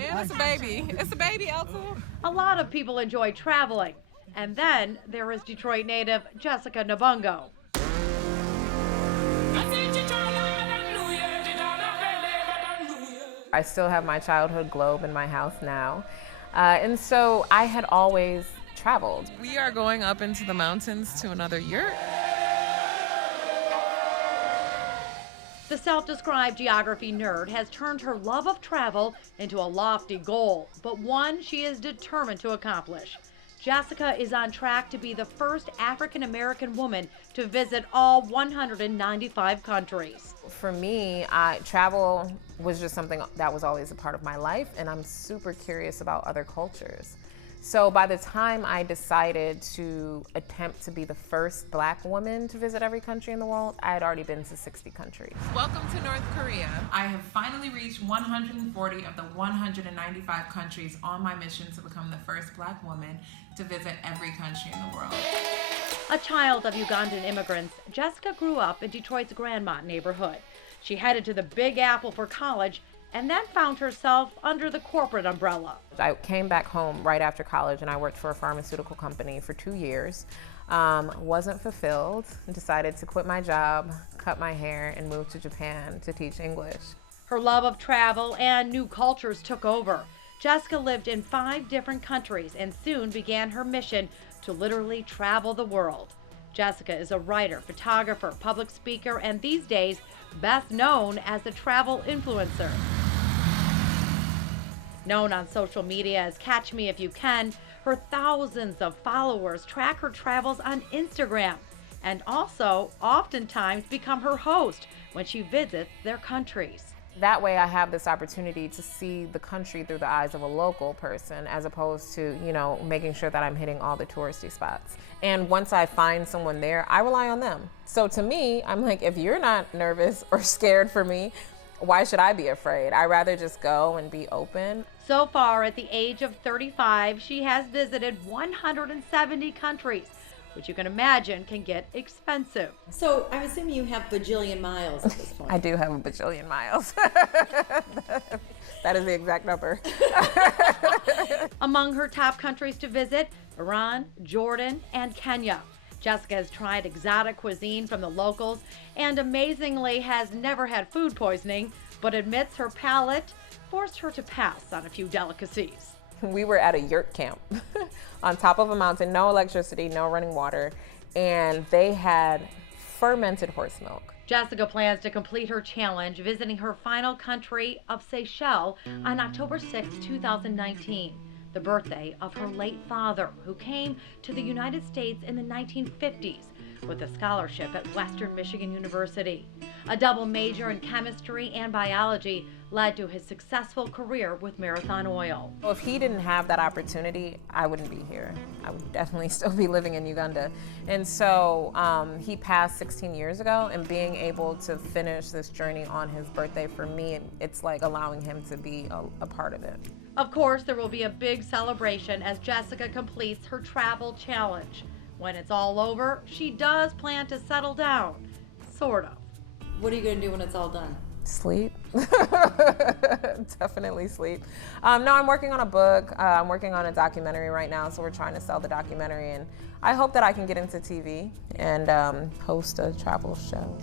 And it's a baby. It's a baby, Elsa. A lot of people enjoy traveling. And then there is Detroit native Jessica Nabungo. I still have my childhood globe in my house now. And so I had always traveled. We are going up into the mountains to another yurt. The self-described geography nerd has turned her love of travel into a lofty goal, but one she is determined to accomplish. Jessica is on track to be the first African-American woman to visit all 195 countries. For me, travel was just something that was always a part of my life, and I'm super curious about other cultures. So by the time I decided to attempt to be the first Black woman to visit every country in the world, I had already been to 60 countries. Welcome to North Korea. I have finally reached 140 of the 195 countries on my mission to become the first Black woman to visit every country in the world. A child of Ugandan immigrants, Jessica grew up in Detroit's Grandmont neighborhood. She headed to the Big Apple for college and then found herself under the corporate umbrella. I came back home right after college and I worked for a pharmaceutical company for 2 years. Wasn't fulfilled, decided to quit my job, cut my hair, and move to Japan to teach English. Her love of travel and new cultures took over. Jessica lived in 5 different countries and soon began her mission to literally travel the world. Jessica is a writer, photographer, public speaker, and these days, best known as a travel influencer. Known on social media as Catch Me If You Can, her thousands of followers track her travels on Instagram and also oftentimes become her host when she visits their countries. That way I have this opportunity to see the country through the eyes of a local person as opposed to, making sure that I'm hitting all the touristy spots. And once I find someone there, I rely on them. So to me, I'm like, if you're not nervous or scared for me, why should I be afraid? I'd rather just go and be open. So far, at the age of 35, she has visited 170 countries, which you can imagine can get expensive. So I'm assuming you have bajillion miles at this point. I do have a bajillion miles. That is the exact number. Among her top countries to visit, Iran, Jordan, and Kenya. Jessica has tried exotic cuisine from the locals and amazingly has never had food poisoning, but admits her palate forced her to pass on a few delicacies. We were at a yurt camp on top of a mountain, no electricity, no running water, and they had fermented horse milk. Jessica plans to complete her challenge, visiting her final country of Seychelles on October 6, 2019, the birthday of her late father, who came to the United States in the 1950s with a scholarship at Western Michigan University. A double major in chemistry and biology led to his successful career with Marathon Oil. If he didn't have that opportunity, I wouldn't be here. I would definitely still be living in Uganda. And so he passed 16 years ago, and being able to finish this journey on his birthday, for me, it's like allowing him to be a part of it. Of course, there will be a big celebration as Jessica completes her travel challenge. When it's all over, she does plan to settle down, sort of. What are you going to do when it's all done? Sleep. Definitely sleep. No, I'm working on a book. I'm working on a documentary right now, so we're trying to sell the documentary, and I hope that I can get into TV and host a travel show.